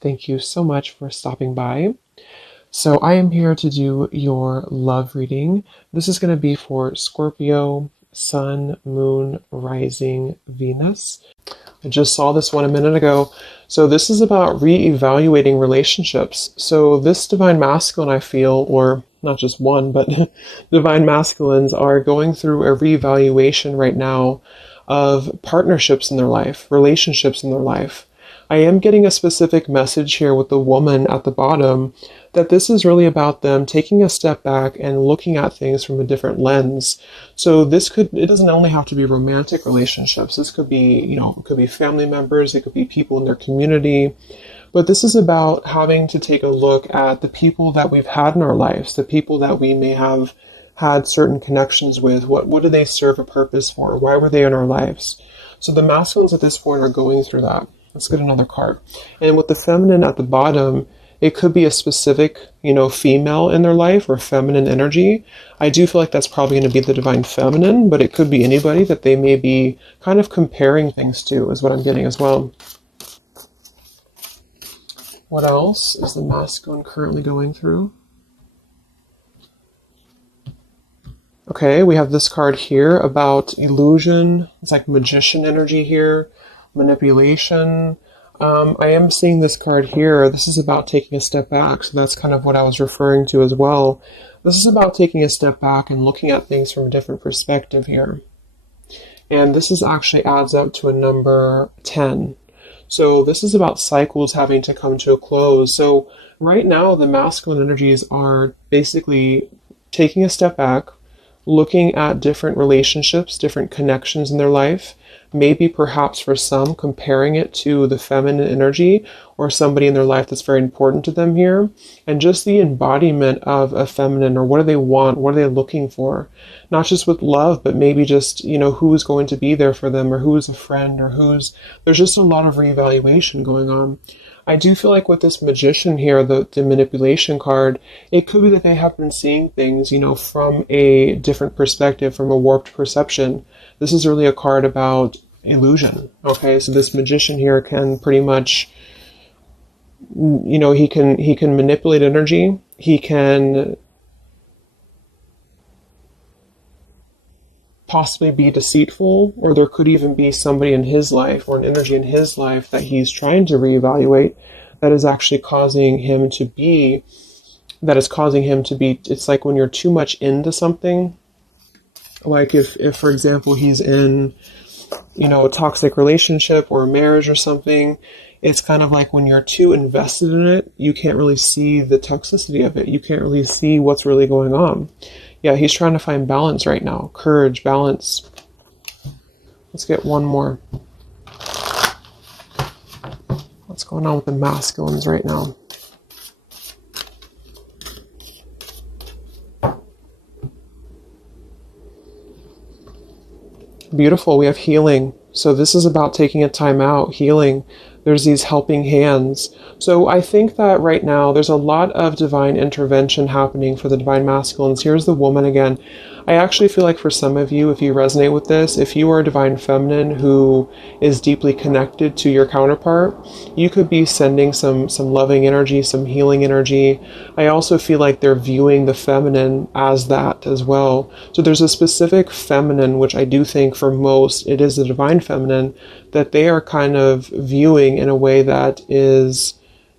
Thank you so much for stopping by. So I am here to do your love reading. This is going to be for Scorpio, Sun, Moon, Rising, Venus. I just saw this one a minute ago. So this is about reevaluating relationships. So this divine masculine, I feel, or not just one, but divine masculines are going through a reevaluation right now of partnerships in their life, relationships in their life. I am getting a specific message here with the woman at the bottom that this is really about them taking a step back and looking at things from a different lens. So it doesn't only have to be romantic relationships. This could be, it could be family members, it could be people in their community. But this is about having to take a look at the people that we've had in our lives, the people that we may have had certain connections with. What do they serve a purpose for? Why were they in our lives? So the masculines at this point are going through that. Let's get another card. And with the feminine at the bottom, it could be a specific, female in their life or feminine energy. I do feel like that's probably going to be the divine feminine, but it could be anybody that they may be kind of comparing things to, is what I'm getting as well. What else is the masculine currently going through? Okay, we have this card here about illusion. It's like magician energy here. Manipulation. I am seeing this card here. This is about taking a step back. So that's kind of what I was referring to as well. This is about taking a step back and looking at things from a different perspective here. And this is actually adds up to a number 10. So this is about cycles having to come to a close. So right now the masculine energies are basically taking a step back, looking at different relationships, different connections in their life, maybe perhaps for some comparing it to the feminine energy or somebody in their life that's very important to them here, and just the embodiment of a feminine, or what do they want, what are they looking for, not just with love, but maybe just, who's going to be there for them, or who's a friend, or there's just a lot of reevaluation going on. I do feel like with this magician here, the manipulation card, it could be that they have been seeing things, from a different perspective, from a warped perception. This is really a card about illusion. Okay, so this magician here can pretty much, he can manipulate energy. He can possibly be deceitful, or there could even be somebody in his life or an energy in his life that he's trying to reevaluate that is actually causing him to be, it's like when you're too much into something, like if for example, he's in, a toxic relationship or a marriage or something, it's kind of like when you're too invested in it, you can't really see the toxicity of it. You can't really see what's really going on. Yeah, he's trying to find balance right now. Courage, balance. Let's get one more. What's going on with the masculines right now? Beautiful. We have healing. So this is about taking a time out, healing. There's these helping hands. So I think that right now there's a lot of divine intervention happening for the divine masculines. Here's the woman again. I actually feel like for some of you, if you resonate with this, if you are a divine feminine who is deeply connected to your counterpart, you could be sending some loving energy, some healing energy. I also feel like they're viewing the feminine as that as well. So there's a specific feminine, which I do think for most, it is the divine feminine, that they are kind of viewing in a way that is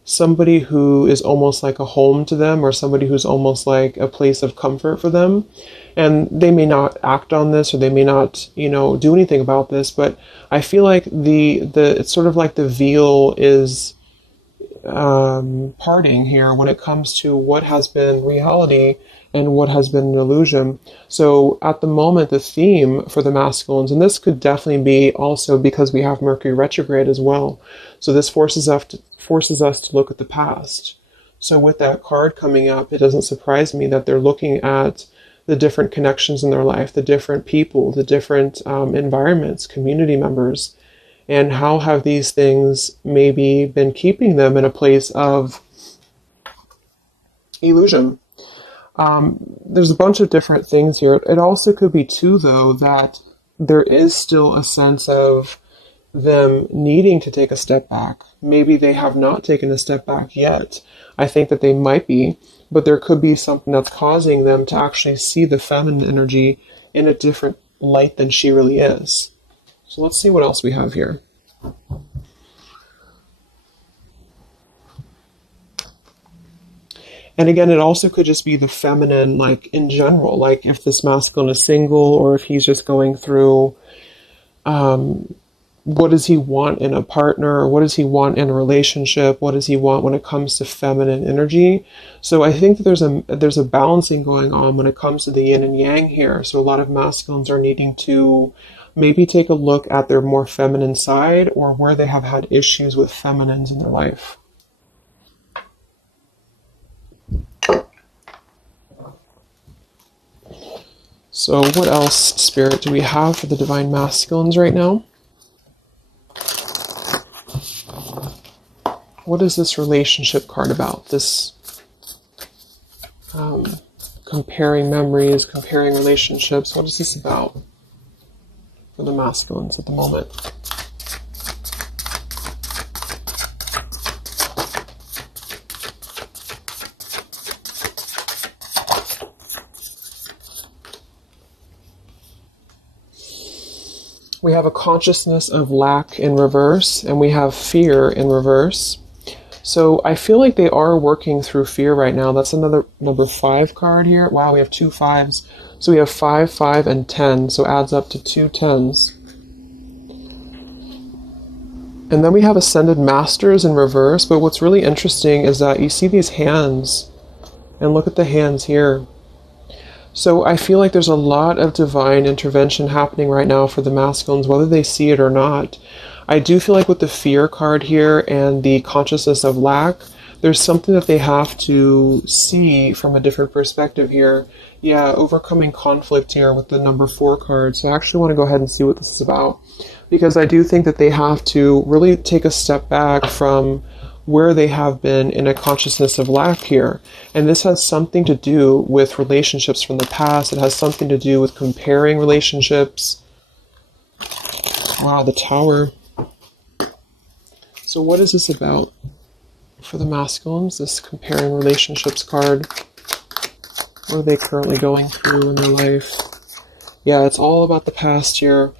somebody who is almost like a home to them, or somebody who's almost like a place of comfort for them. And they may not act on this, or they may not, do anything about this, but I feel like it's sort of like the veil is parting here when it comes to what has been reality and what has been an illusion. So at the moment, the theme for the masculines, and this could definitely be also because we have Mercury retrograde as well. So this forces us to look at the past. So with that card coming up, it doesn't surprise me that they're looking at the different connections in their life, the different people, the different environments, community members, and how have these things maybe been keeping them in a place of illusion. There's a bunch of different things here. It also could be too, though, that there is still a sense of them needing to take a step back. Maybe they have not taken a step back yet. I think that they might be, but there could be something that's causing them to actually see the feminine energy in a different light than she really is. So let's see what else we have here. And again, it also could just be the feminine, like in general, like if this masculine is single or if he's just going through, what does he want in a partner? What does he want in a relationship? What does he want when it comes to feminine energy? So I think that there's a balancing going on when it comes to the yin and yang here. So a lot of masculines are needing to maybe take a look at their more feminine side or where they have had issues with feminines in their life. So what else, Spirit, do we have for the Divine Masculines right now? What is this relationship card about? This comparing memories, comparing relationships. What is this about for the masculines at the moment? We have a consciousness of lack in reverse, and we have fear in reverse. So I feel like they are working through fear right now. That's another number 5 card here. Wow, we have 2 5s. So we have 5, 5, and 10. So adds up to 2 10s. And then we have Ascended Masters in reverse. But what's really interesting is that you see these hands. And look at the hands here. So I feel like there's a lot of divine intervention happening right now for the masculines, whether they see it or not. I do feel like with the fear card here and the consciousness of lack, there's something that they have to see from a different perspective here. Yeah, overcoming conflict here with the number 4 card. So I actually want to go ahead and see what this is about, because I do think that they have to really take a step back from where they have been in a consciousness of lack here. And this has something to do with relationships from the past. It has something to do with comparing relationships. Wow, the Tower. So what is this about for the masculines, this comparing relationships card? What are they currently going through in their life? Yeah, it's all about the past here.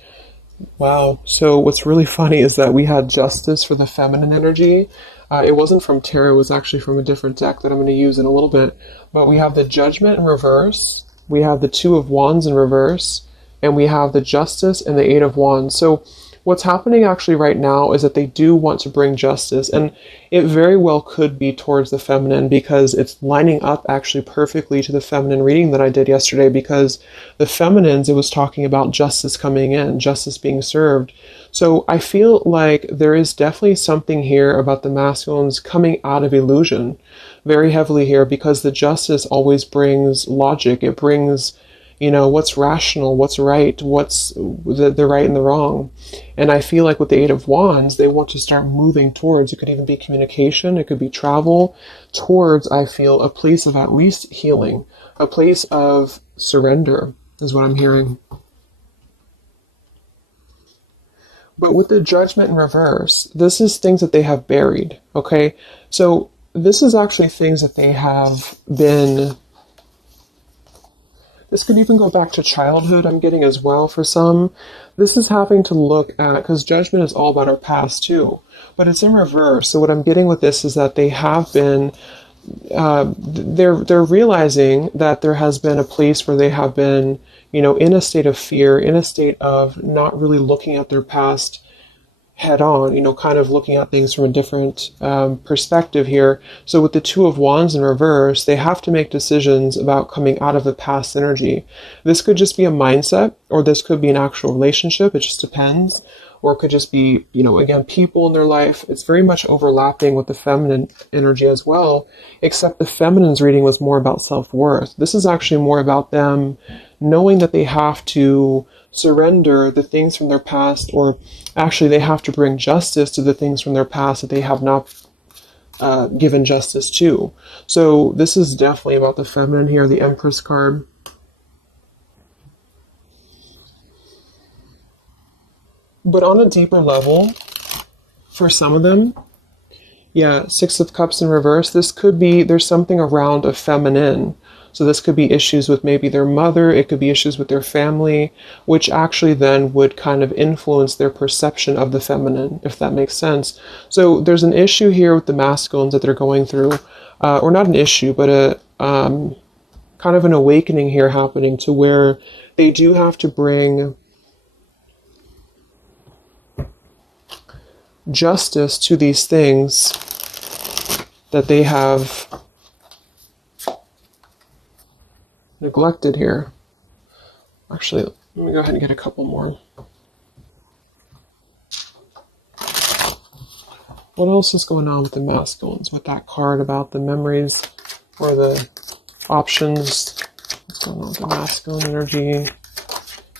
Wow. So what's really funny is that we had Justice for the feminine energy. It wasn't from tarot, it was actually from a different deck that I'm going to use in a little bit. But we have the Judgment in reverse, we have the 2 of Wands in reverse, and we have the Justice and the 8 of Wands. So what's happening actually right now is that they do want to bring justice, and it very well could be towards the feminine, because it's lining up actually perfectly to the feminine reading that I did yesterday, because the feminines, it was talking about justice coming in, justice being served. So I feel like there is definitely something here about the masculines coming out of illusion very heavily here, because the justice always brings logic. It brings, you know, what's rational, what's right, what's the right and the wrong. And I feel like with the 8 of Wands, they want to start moving towards, it could even be communication, it could be travel, towards, I feel, a place of at least healing, a place of surrender, is what I'm hearing. But with the Judgment in reverse, this is things that they have buried, okay? So this is actually things that they have been... This could even go back to childhood, I'm getting as well for some. This is having to look at, because Judgment is all about our past too, but it's in reverse. So what I'm getting with this is that they have been, they're realizing that there has been a place where they have been, you know, in a state of fear, in a state of not really looking at their past head on, you know, kind of looking at things from a different perspective here. So with the 2 of Wands in reverse, they have to make decisions about coming out of the past energy. This could just be a mindset, or this could be an actual relationship. It just depends. Or it could just be, you know, again, people in their life. It's very much overlapping with the feminine energy as well, except the feminine's reading was more about self-worth. This is actually more about them knowing that they have to surrender the things from their past, or actually they have to bring justice to the things from their past that they have not given justice to. So this is definitely about the feminine here, the Empress card. But on a deeper level, for some of them, yeah, Six of Cups in reverse, this could be, there's something around a feminine. So this could be issues with maybe their mother, it could be issues with their family, which actually then would kind of influence their perception of the feminine, if that makes sense. So there's an issue here with the masculines that they're going through, or not an issue, but a kind of an awakening here happening to where they do have to bring justice to these things that they have neglected here. Actually, let me go ahead and get a couple more. What else is going on with the masculines with that card about the memories or the options? What's going on with the masculine energy?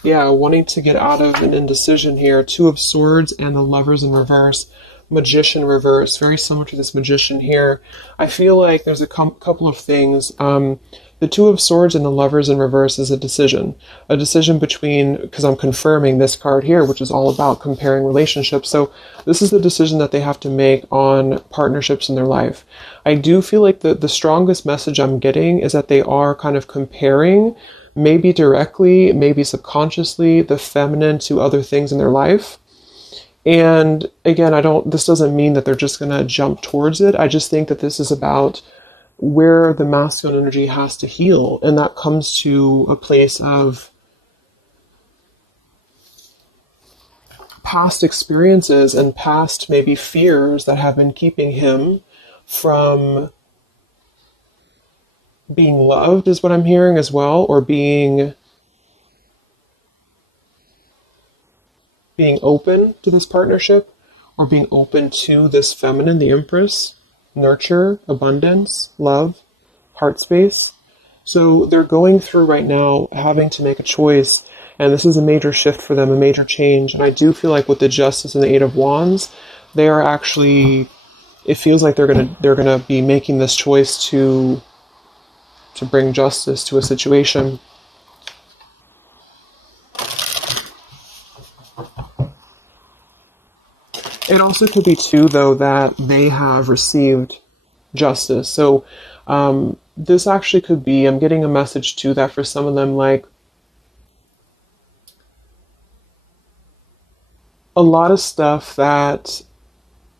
Yeah, wanting to get out of an indecision here. Two of Swords and the Lovers in reverse. Magician reverse. Very similar to this Magician here. I feel like there's a couple of things. The Two of Swords and the Lovers in reverse is a decision. A decision between, because I'm confirming this card here, which is all about comparing relationships. So this is the decision that they have to make on partnerships in their life. I do feel like the strongest message I'm getting is that they are kind of comparing, maybe directly, maybe subconsciously, the feminine to other things in their life. And again, this doesn't mean that they're just going to jump towards it. I just think that this is about where the masculine energy has to heal. And that comes to a place of past experiences and past maybe fears that have been keeping him from being loved, is what I'm hearing as well, or being open to this partnership, or being open to this feminine, the Empress, nurture, abundance, love, heart space. So they're going through right now having to make a choice, and this is a major shift for them, a major change. And I do feel like with the Justice and the Eight of Wands, they are actually, it feels like they're gonna be making this choice to bring justice to a situation. It also could be too, though, that they have received justice. So this actually could be, I'm getting a message too that for some of them, like a lot of stuff that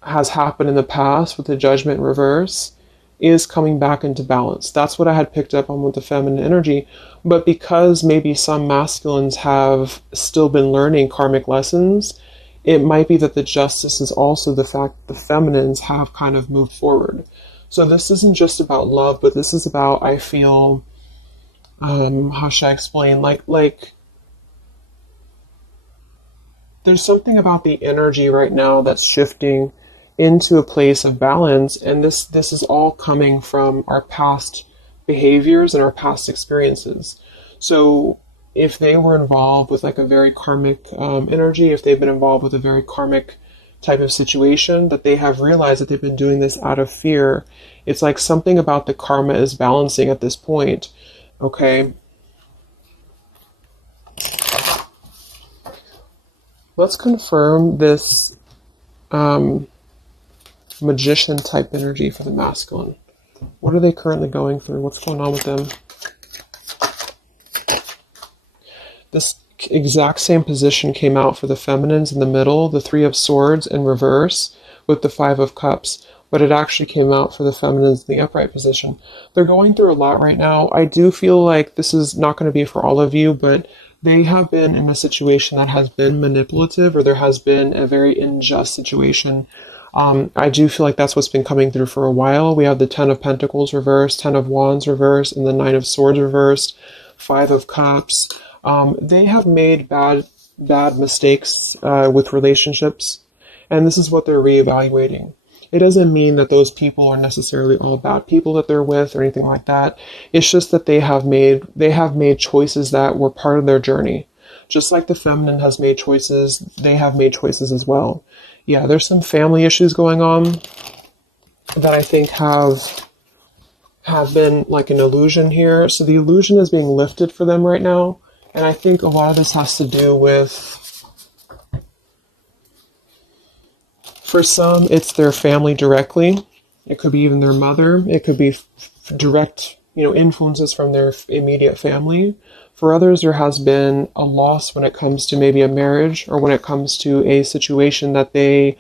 has happened in the past with the Judgment in reverse is coming back into balance. That's what I had picked up on with the feminine energy. But because maybe some masculines have still been learning karmic lessons, it might be that the Justice is also the fact that the feminines have kind of moved forward. So this isn't just about love, but this is about, I feel, how should I explain? Like there's something about the energy right now that's shifting into a place of balance, and this is all coming from our past behaviors and our past experiences. So if they were involved with like a very karmic energy, if they've been involved with a very karmic type of situation, that they have realized that they've been doing this out of fear, it's like something about the karma is balancing at this point. Okay. Let's confirm this Magician type energy for the masculine. What are they currently going through? What's going on with them? This exact same position came out for the feminines in the middle, the Three of Swords in reverse with the Five of Cups, but it actually came out for the feminines in the upright position. They're going through a lot right now. I do feel like this is not going to be for all of you, but they have been in a situation that has been manipulative, or there has been a very unjust situation. I do feel like that's what's been coming through for a while. We have the Ten of Pentacles reversed, Ten of Wands reversed, and the Nine of Swords reversed, Five of Cups. They have made bad mistakes with relationships, and this is what they're reevaluating. It doesn't mean that those people are necessarily all bad people that they're with or anything like that. It's just that they have made choices that were part of their journey. Just like the feminine has made choices, they have made choices as well. Yeah, there's some family issues going on that I think have been like an illusion here. So the illusion is being lifted for them right now. And I think a lot of this has to do with For some, it's their family directly. It could be even their mother. It could be direct, influences from their immediate family. For others, there has been a loss when it comes to maybe a marriage, or when it comes to a situation that they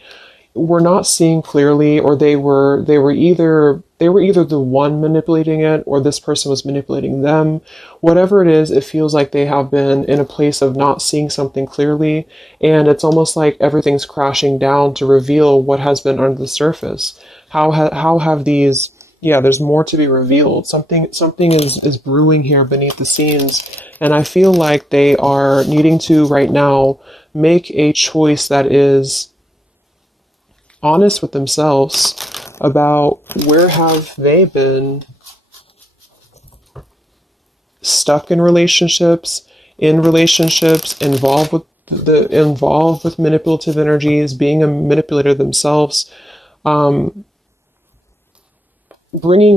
were not seeing clearly, or they were either the one manipulating it, or this person was manipulating them. Whatever it is, it feels like they have been in a place of not seeing something clearly, and it's almost like everything's crashing down to reveal what has been under the surface. How have these, yeah, there's more to be revealed. Something is brewing here beneath the scenes, and I feel like they are needing to right now make a choice that is honest with themselves about where have they been stuck in relationships, involved with manipulative energies, being a manipulator themselves, bringing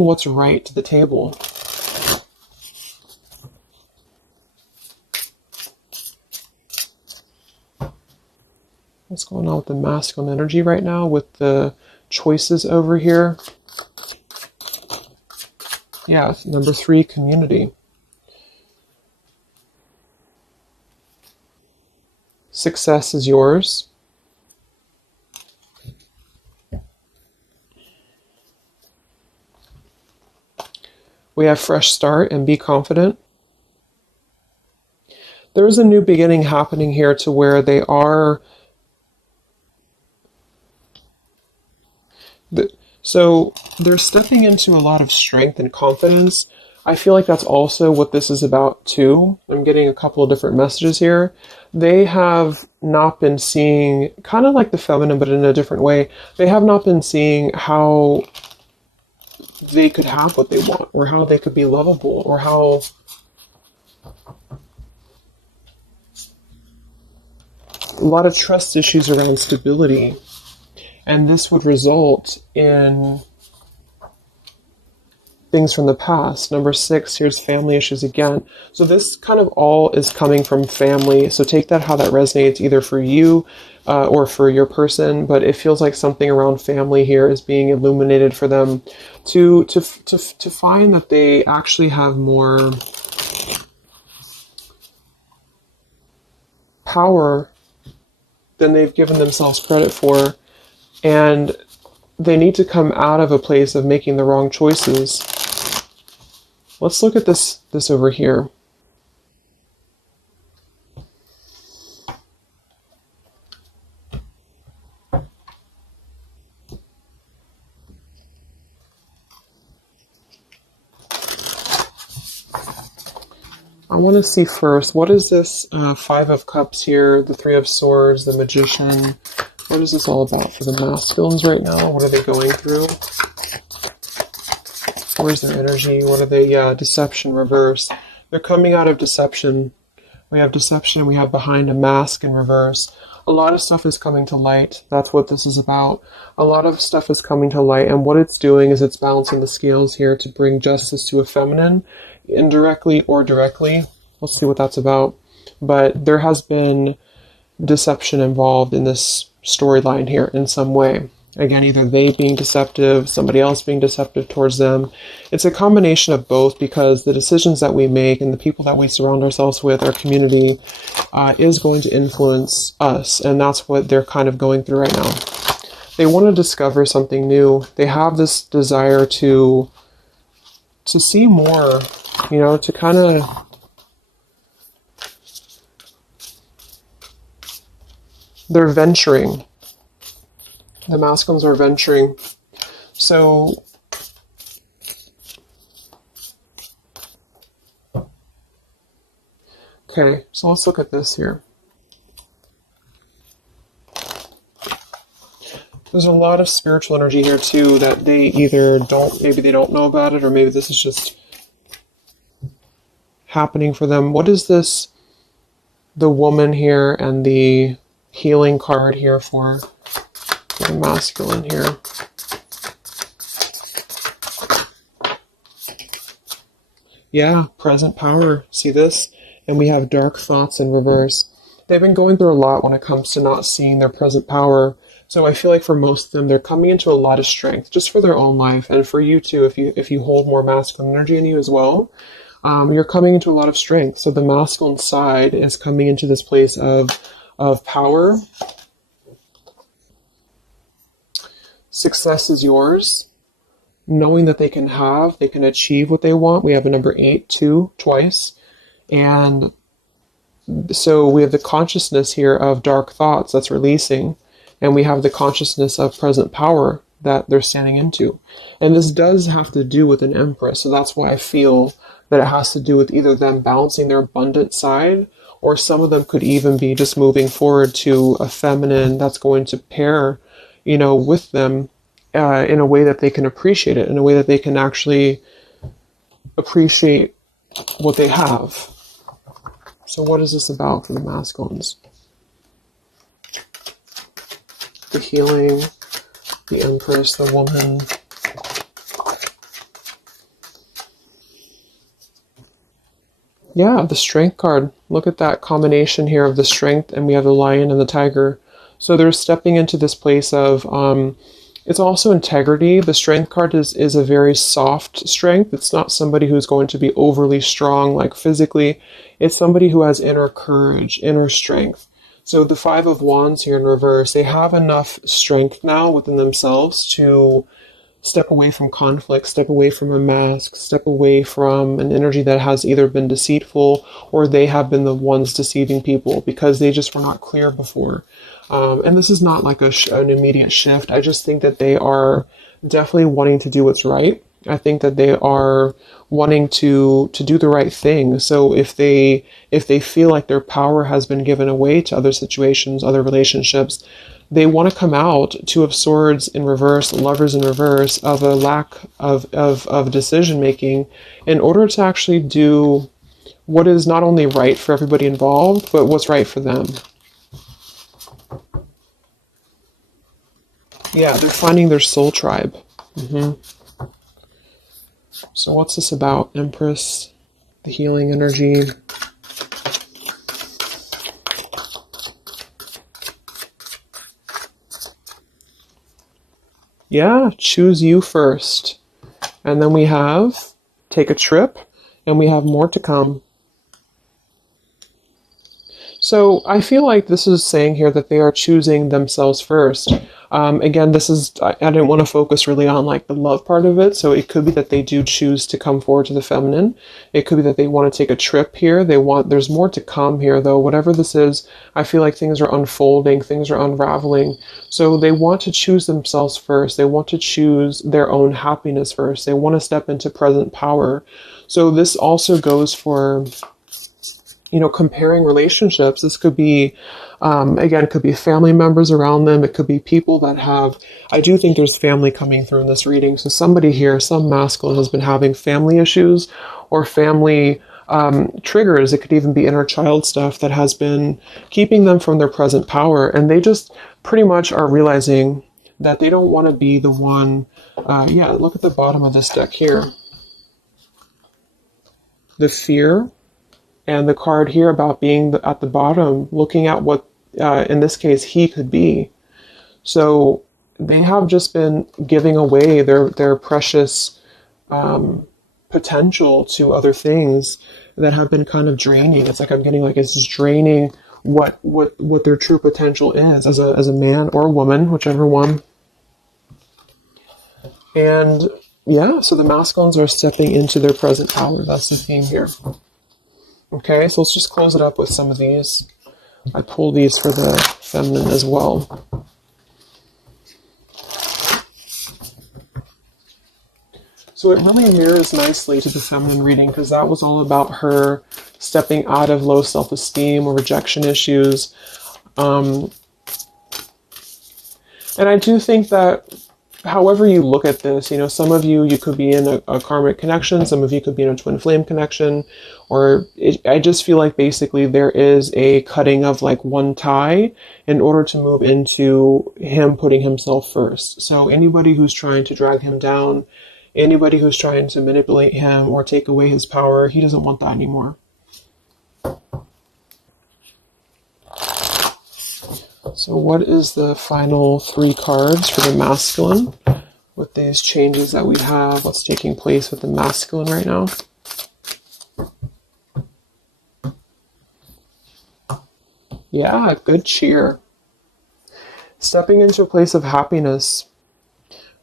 what's right to the table. What's going on with the masculine energy right now with the choices over here? Yeah, number 3, community. Success is yours. We have fresh start and be confident. There's a new beginning happening here to where they are. So they're stepping into a lot of strength and confidence. I feel like that's also what this is about too. I'm getting a couple of different messages here. They have not been seeing, kind of like the feminine, but in a different way. They have not been seeing how they could have what they want, or how they could be lovable, or how a lot of trust issues around stability. And this would result in things from the past. Number 6, here's family issues again. So this kind of all is coming from family. So take that how that resonates, either for you or for your person. But it feels like something around family here is being illuminated for them to find that they actually have more power than they've given themselves credit for. And they need to come out of a place of making the wrong choices. Let's look at this over here. I want to see first, what is this 5 of Cups here, the 3 of Swords, the Magician? What is this all about for the masculines right now? What are they going through? Where's their energy? What are they? Deception reverse. They're coming out of deception. We have deception. We have behind a mask in reverse. A lot of stuff is coming to light. That's what this is about. A lot of stuff is coming to light, and what it's doing is it's balancing the scales here to bring justice to a feminine, indirectly or directly. Let's see what that's about. But there has been deception involved in this storyline here in some way. Again, either they being deceptive, somebody else being deceptive towards them. It's a combination of both, because the decisions that we make and the people that we surround ourselves with, our community, is going to influence us. And that's what they're kind of going through right now. They want to discover something new. They have this desire to see more, to kind of they're venturing. The masculines are venturing. So okay, so let's look at this here. There's a lot of spiritual energy here too that they either maybe they don't know about it, or maybe this is just happening for them. What is this? The woman here and the healing card here for the masculine here. Yeah, present power. See this? And we have dark thoughts in reverse. They've been going through a lot when it comes to not seeing their present power. So I feel like for most of them, they're coming into a lot of strength just for their own life, and for you too, if you hold more masculine energy in you as well, you're coming into a lot of strength. So the masculine side is coming into this place of power. Success is yours. Knowing that they can achieve what they want. We have a number 8, 2, twice. And so we have the consciousness here of dark thoughts that's releasing. And we have the consciousness of present power that they're standing into. And this does have to do with an Empress. So that's why I feel that it has to do with either them balancing their abundant side, or some of them could even be just moving forward to a feminine that's going to pair, with them in a way that they can appreciate it, in a way that they can actually appreciate what they have. So what is this about for the masculines? The healing, the Empress, the woman. Yeah, the Strength card. Look at that combination here of the Strength, and we have the Lion and the Tiger. So they're stepping into this place of, it's also integrity. The Strength card is a very soft strength. It's not somebody who's going to be overly strong, like physically. It's somebody who has inner courage, inner strength. So the Five of Wands here in reverse, they have enough strength now within themselves to step away from conflict, step away from a mask, step away from an energy that has either been deceitful or they have been the ones deceiving people because they just were not clear before. And this is not like an immediate shift. I just think that they are definitely wanting to do what's right. I think that they are wanting to do the right thing. So if they feel like their power has been given away to other situations, other relationships, they want to come out. Two of Swords in reverse, Lovers in reverse, of a lack of decision making in order to actually do what is not only right for everybody involved, but what's right for them. Yeah, they're finding their soul tribe. So what's this about? Empress, the healing energy. Yeah, choose you first. And then we have take a trip, and we have more to come. So I feel like this is saying here that they are choosing themselves first. Again, I didn't want to focus really on like the love part of it. So it could be that they do choose to come forward to the feminine. It could be that they want to take a trip here. There's more to come here though. Whatever this is, I feel like things are unfolding, things are unraveling. So they want to choose themselves first. They want to choose their own happiness first. They want to step into present power. So this also goes for, comparing relationships. This could be, again, it could be family members around them. It could be people that I do think there's family coming through in this reading. So somebody here, some masculine has been having family issues or family triggers. It could even be inner child stuff that has been keeping them from their present power. And they just pretty much are realizing that they don't want to be the one. Look at the bottom of this deck here. The fear. And the card here about being at the bottom, looking at what, in this case, he could be. So they have just been giving away their precious potential to other things that have been kind of draining. It's like I'm getting like it's just draining what their true potential is as a man or a woman, whichever one. And yeah, so the masculines are stepping into their present power. That's the theme here. Okay, so let's just close it up with some of these. I pulled these for the feminine as well. So it really mirrors nicely to the feminine reading because that was all about her stepping out of low self-esteem or rejection issues. And I do think that however you look at this, some of you could be in a karmic connection, some of you could be in a twin flame connection, I just feel like basically there is a cutting of like one tie in order to move into him putting himself first. So anybody who's trying to drag him down, anybody who's trying to manipulate him or take away his power, he doesn't want that anymore. So what is the final 3 cards for the masculine with these changes that we have? What's taking place with the masculine right now? Yeah, good cheer. Stepping into a place of happiness.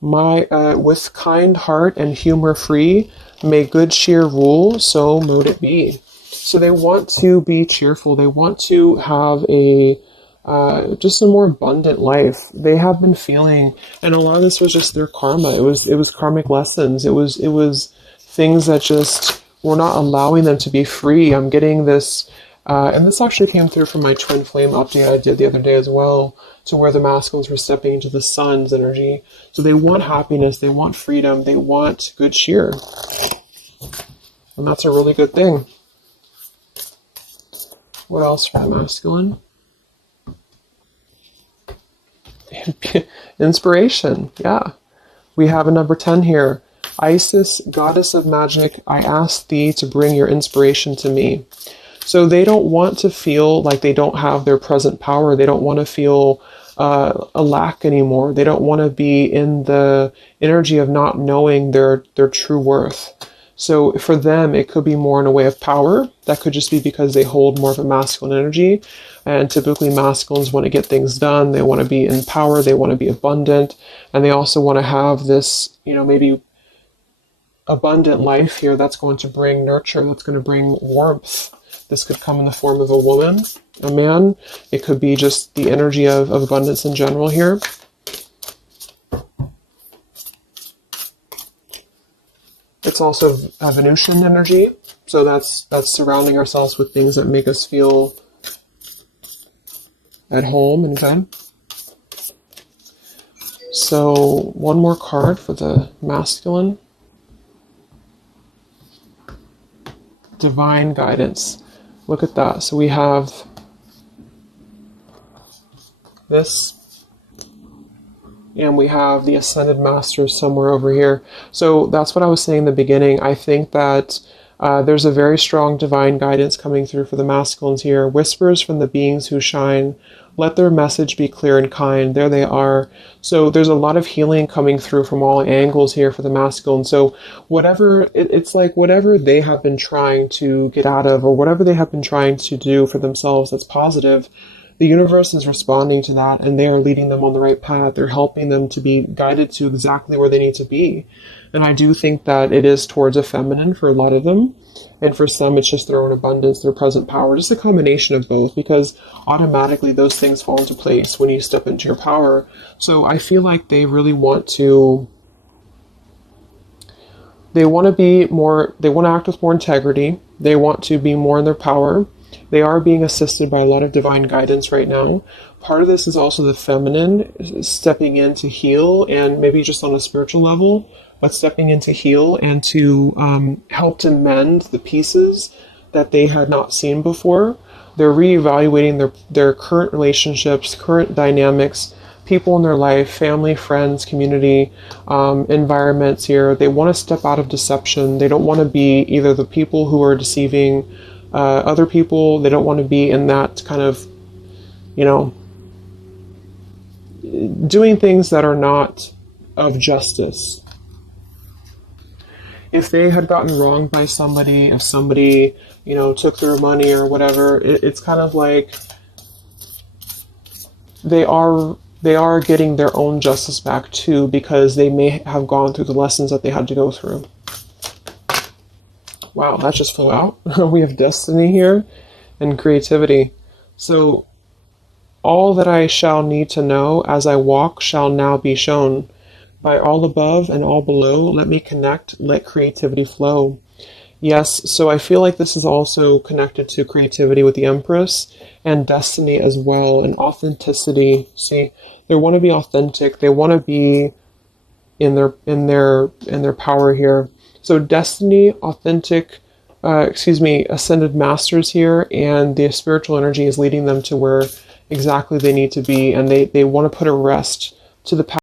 With kind heart and humor free, may good cheer rule, so mote it be. So they want to be cheerful. They want to have a just a more abundant life. They have been feeling, and a lot of this was just their karma. It was karmic lessons. It was things that just were not allowing them to be free. I'm getting this, and this actually came through from my twin flame update I did the other day as well, to where the masculines were stepping into the sun's energy. So they want happiness, they want freedom, they want good cheer. And that's a really good thing. What else for the masculine? Inspiration, yeah. We have a number 10 here. Isis, goddess of magic, I ask thee to bring your inspiration to me. So they don't want to feel like they don't have their present power. They don't want to feel a lack anymore. They don't want to be in the energy of not knowing their true worth. So for them, it could be more in a way of power. That could just be because they hold more of a masculine energy. And typically masculines want to get things done. They want to be in power. They want to be abundant. And they also want to have this, maybe abundant life here that's going to bring nurture, that's going to bring warmth. This could come in the form of a woman, a man. It could be just the energy of abundance in general here. It's also a Venusian energy, so that's surrounding ourselves with things that make us feel at home and good. So one more card for the masculine. Divine guidance. Look at that. So we have this, and we have the Ascended Masters somewhere over here. So that's what I was saying in the beginning. I think that there's a very strong divine guidance coming through for the masculines here. Whispers from the beings who shine. Let their message be clear and kind. There they are. So there's a lot of healing coming through from all angles here for the masculine. So whatever, it's like whatever they have been trying to get out of, or whatever they have been trying to do for themselves that's positive, the universe is responding to that, and they are leading them on the right path. They're helping them to be guided to exactly where they need to be. And I do think that it is towards a feminine for a lot of them. And for some, it's just their own abundance, their present power, just a combination of both, because automatically those things fall into place when you step into your power. So I feel like they really want to, they want to act with more integrity. They want to be more in their power. They are being assisted by a lot of divine guidance right now. Part of this is also the feminine stepping in to heal, and maybe just on a spiritual level, but stepping in to heal and to help to mend the pieces that they had not seen before. They're reevaluating their current relationships, current dynamics, people in their life, family, friends, community, environments here. They want to step out of deception. They don't want to be either the people who are deceiving other people. They don't want to be in that kind of, doing things that are not of justice. If they had gotten wronged by somebody, if somebody, took their money or whatever, it's kind of like they are getting their own justice back too, because they may have gone through the lessons that they had to go through. Wow, that just flew out. We have destiny here and creativity. So all that I shall need to know as I walk shall now be shown. By all above and all below, let me connect, let creativity flow. Yes, so I feel like this is also connected to creativity with the Empress and destiny as well, and authenticity. See, they want to be authentic. They want to be in their power here. So destiny, authentic, ascended masters here, and the spiritual energy is leading them to where exactly they need to be, and they want to put a rest to the